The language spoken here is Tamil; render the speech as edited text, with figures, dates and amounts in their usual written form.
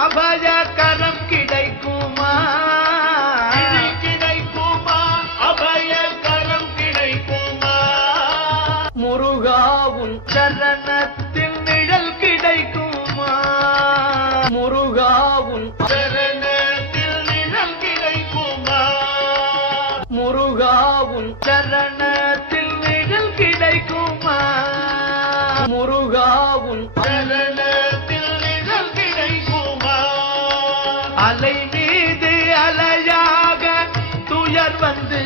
அபயகரம் கிடைக்குமா? கிடைக்குமா? அபயகரம் கிடைக்குமா? முருகாவும் சரணத்தில் நிழல் கிடைக்குமா? முருகாவும் சரணத்தில் நிழல் கிடைக்குமா? முருகாவும் சரணத்தில் நிழல் கிடைக்குமா? முருகாவும் சரணத்தில் நிழல் கிடைக்குமா? அலை மீது அலையாக துயர் வந்து